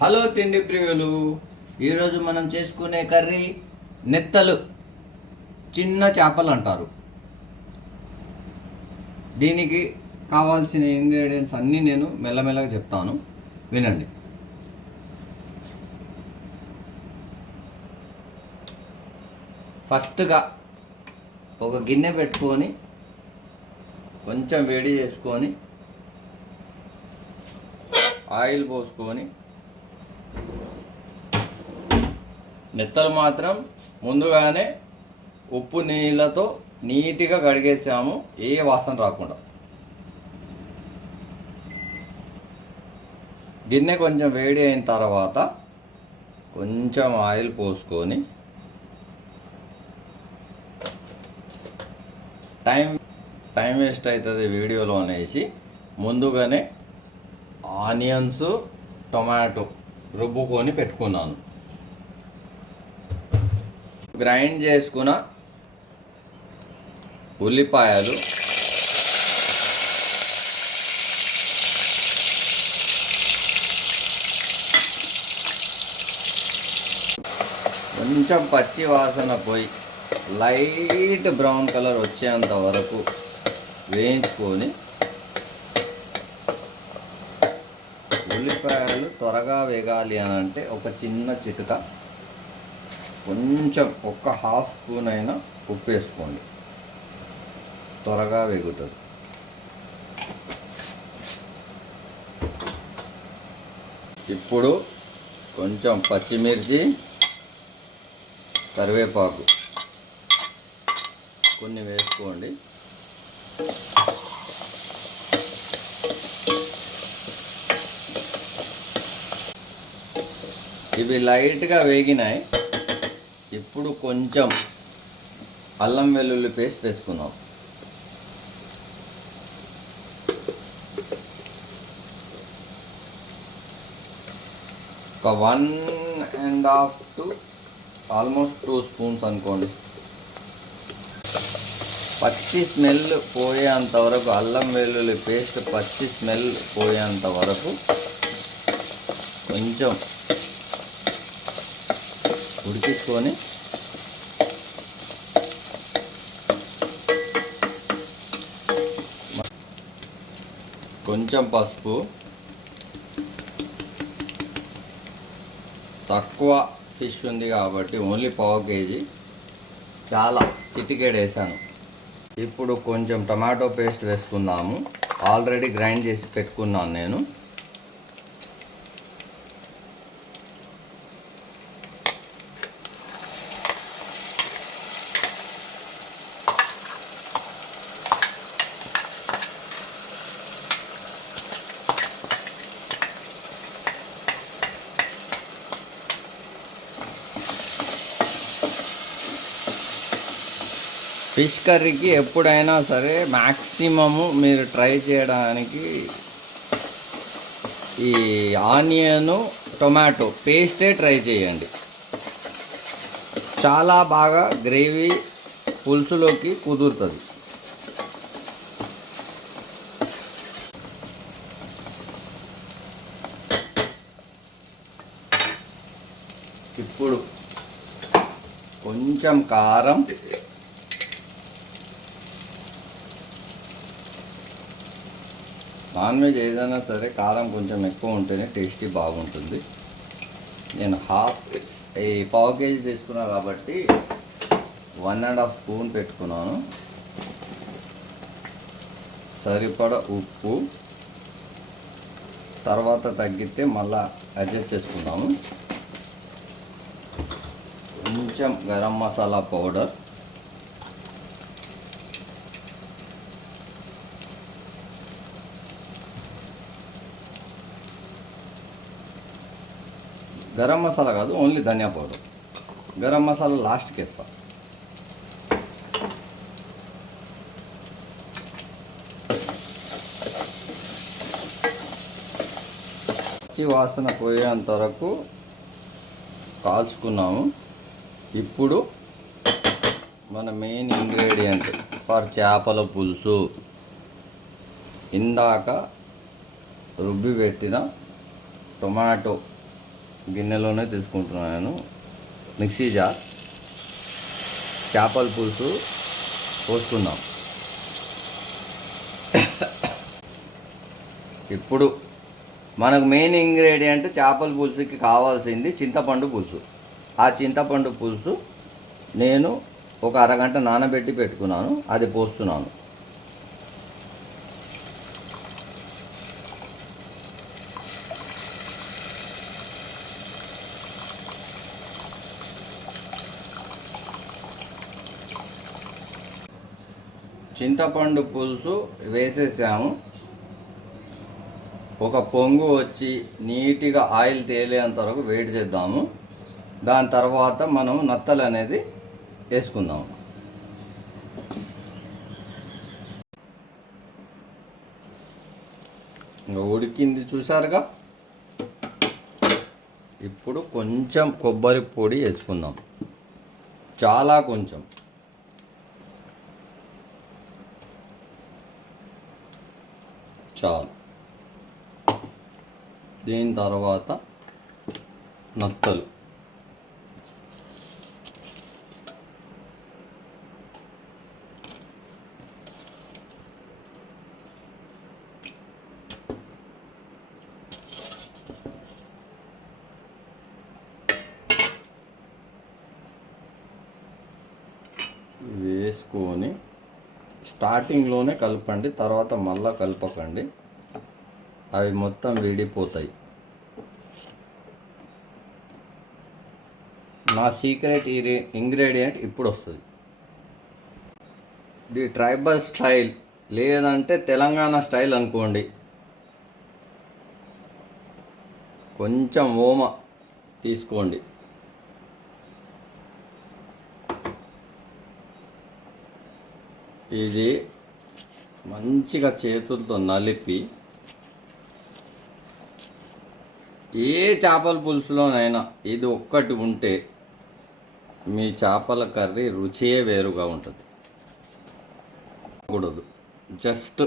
Hello తిండి ప్రియులు, ఈరోజు మనం చేసుకునే కర్రీ నెత్తలు, చిన్న చేపలు అంటారు. దీనికి కావాల్సిన ఇంగ్రీడియంట్స్ అన్నీ నేను మెల్లమెల్లగా చెప్తాను, వినండి. ఫస్ట్గా ఒక గిన్నె పెట్టుకొని కొంచెం వేడి చేసుకొని ఆయిల్ పోసుకొని, నెత్తలు మాత్రం ముందుగానే ఉప్పు నీళ్ళతో నీట్గా కడిగేసాము, ఏ వాసన రాకుండా. గిన్నె కొంచెం వేడి అయిన తర్వాత కొంచెం ఆయిల్ పోసుకొని, టైం వేస్ట్ అవుతుంది వీడియోలో అనేసి ముందుగానే ఆనియన్స్, టొమాటో రుబ్బుకొని పెట్టుకున్నాను. గ్రైండ్ చేసుకున్న ఉల్లిపాయలు, కొంచెం పచ్చి వాసన పోయి లైట్ బ్రౌన్ కలర్ వచ్చేంత వరకు వేయించుకొని, ఉల్లిపాయలు త్వరగా వేగాలి అని అంటే ఒక చిన్న చిటుక కొంచెం ఒక హాఫ్ స్పూన్ అయినా ఉప్పు వేసుకోండి, త్వరగా వేగుతుంది. ఇప్పుడు కొంచెం పచ్చిమిర్చి, కరివేపాకు కొన్ని వేసుకోండి. ఇవి లైట్గా వేగినాయి. ఇప్పుడు కొంచెం అల్లం వెల్లుల్లి పేస్ట్ వేసుకుందాం. ఒక 1.5 to ఆల్మోస్ట్ 2 స్పూన్స్ అనుకోండి. పచ్చి స్మెల్ పోయేంత వరకు, అల్లం వెల్లుల్లి పేస్ట్ పచ్చి స్మెల్ పోయేంత వరకు కొంచెం ఉడికించుకొని, కొంచెం పసుపు, తక్కువ ఫిష్ ఉంది కాబట్టి ఓన్లీ 1/2 kg, చాలా చిటికెడు వేసాను. ఇప్పుడు కొంచెం టమాటో పేస్ట్ వేసుకుందాము. ఆల్రెడీ గ్రైండ్ చేసి పెట్టుకున్నాను నేను. ఫిష్ కర్రీకి ఎప్పుడైనా సరే మ్యాక్సిమము మీరు ట్రై చేయడానికి ఈ ఆనియను, టొమాటో పేస్టే ట్రై చేయండి. చాలా బాగా గ్రేవీ పులుసులోకి కుదురుతుంది. ఇప్పుడు కొంచెం కారం, నాన్ వెజ్ ఏదైనా సరే కారం కొంచెం ఎక్కువ ఉంటేనే టేస్టీ బాగుంటుంది. నేను 1/2 kg తీసుకున్నా కాబట్టి 1.5 స్పూన్ పెట్టుకున్నాను. సరిపడా ఉప్పు, తర్వాత తగ్గితే మళ్ళా అడ్జస్ట్ చేసుకుందాము. కొంచెం గరం మసాలా పౌడర్, గరం మసాలా కాదు, ఓన్లీ ధనియా పౌడర్. గరం మసాలా లాస్ట్కి వేస్తా. పచ్చి వాసన పోయేంత వరకు కాల్చుకున్నాము. ఇప్పుడు మన మెయిన్ ఇంగ్రీడియంట్ ఫర్ చేపల పులుసు, ఇందాక రుబ్బి పెట్టిన టొమాటో గిన్నెలోనే తీసుకుంటున్నాను. మిక్సీ జార్, చేపల పులుసు పోసుకుందాం. ఇప్పుడు మనకు మెయిన్ ఇంగ్రీడియంట్ చేపల పులుసుకి కావాల్సింది చింతపండు పులుసు. ఆ చింతపండు పులుసు నేను ఒక అరగంట నానబెట్టి పెట్టుకున్నాను, అది పోస్తున్నాను. చింతపండు పులుసు వేసేసాము. ఒక పొంగు వచ్చి నీట్గా ఆయిల్ తేలేంత వరకు వెయిట్ చేద్దాము. దాని తర్వాత మనం నత్తలు అనేది వేసుకుందాము. ఇంకా ఉడికింది చూసారుగా. ఇప్పుడు కొంచెం కొబ్బరి పొడి వేసుకుందాం, చాలా కొంచెం. చాలు. దీని తర్వాత నత్తలు వేసుకొని స్టార్టింగ్లోనే కలపండి, తర్వాత మళ్ళీ కలపకండి, అవి మొత్తం విడిపోతాయి. నా సీక్రెట్ ఇంగ్రీడియంట్ ఇప్పుడు వస్తుంది. ఇది ట్రైబల్ స్టైల్, లేదంటే తెలంగాణ స్టైల్ అనుకోండి. కొంచెం ఓమ తీసుకోండి. ఇది మంచిగా చేతులతో నలిపి, ఏ చేపల పులుసులోనైనా ఇది ఒక్కటి ఉంటే మీ చేపల కర్రీ రుచియే వేరుగా ఉంటుంది. కూడదు, జస్ట్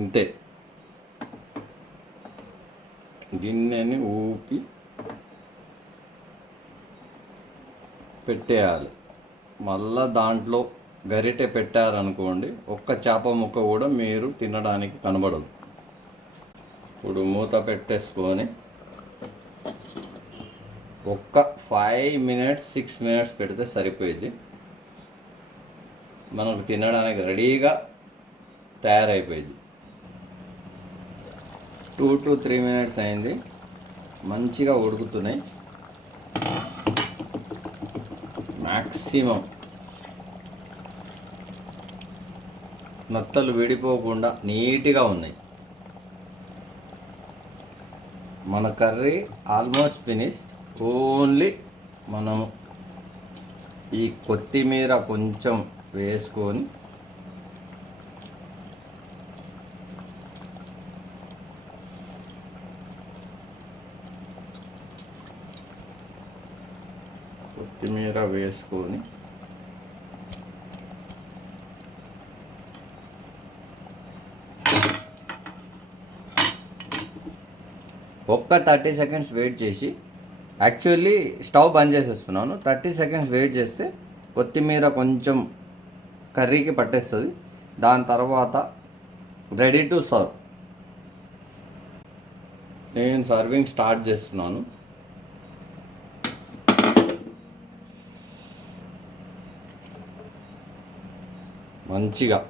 ఇంతే. గిన్నెని ఊపి పెట్టేయాలి. మళ్ళా దాంట్లో గరిటె పెట్టారనుకోండి, ఒక్క చేప ముక్క కూడా మీరు తినడానికి కనబడదు. ఇప్పుడు మూత పెట్టేసుకొని ఒక్క 5 minutes 6 minutes పెడితే సరిపోయింది. మనకు తినడానికి రెడీగా తయారైపోయింది. 2 to 3 minutes అయింది. మంచిగా ఉడుకుతున్నాయి. మ్యాక్సిమం నత్తలు విడిపోకుండా నీట్గా ఉన్నాయి. మన కర్రీ ఆల్మోస్ట్ ఫినిష్. ఓన్లీ మనం ఈ కొత్తిమీర కొంచెం వేసుకొని ఒక్క 30 seconds వెయిట్ చేసి, యాక్చువల్లీ స్టవ్ బంద్ చేసేస్తున్నాను. 30 seconds వెయిట్ చేస్తే కొత్తిమీర కొంచెం కర్రీకి పట్టేస్తుంది. దాని తర్వాత రెడీ టు సర్వ్. నేను సర్వింగ్ స్టార్ట్ చేస్తున్నాను. మంచిగా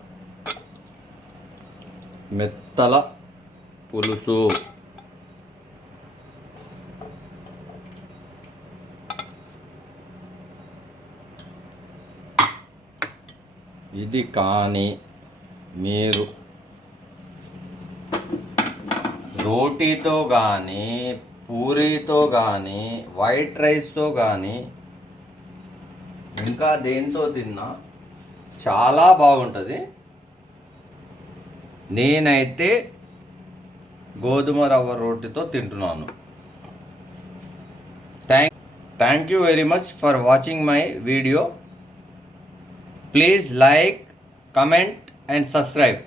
మెత్తల పులుసు, ఇది కానీ మీరు రోటీతో కానీ, పూరీతో కానీ, వైట్ రైస్తో కానీ, ఇంకా దేంతో తిన్నా చాలా బాగుంటుంది. నేనైతే గోధుమ రవ్వ రోటీతో తింటున్నాను. Thank you very much for watching my video. Please like, comment and subscribe.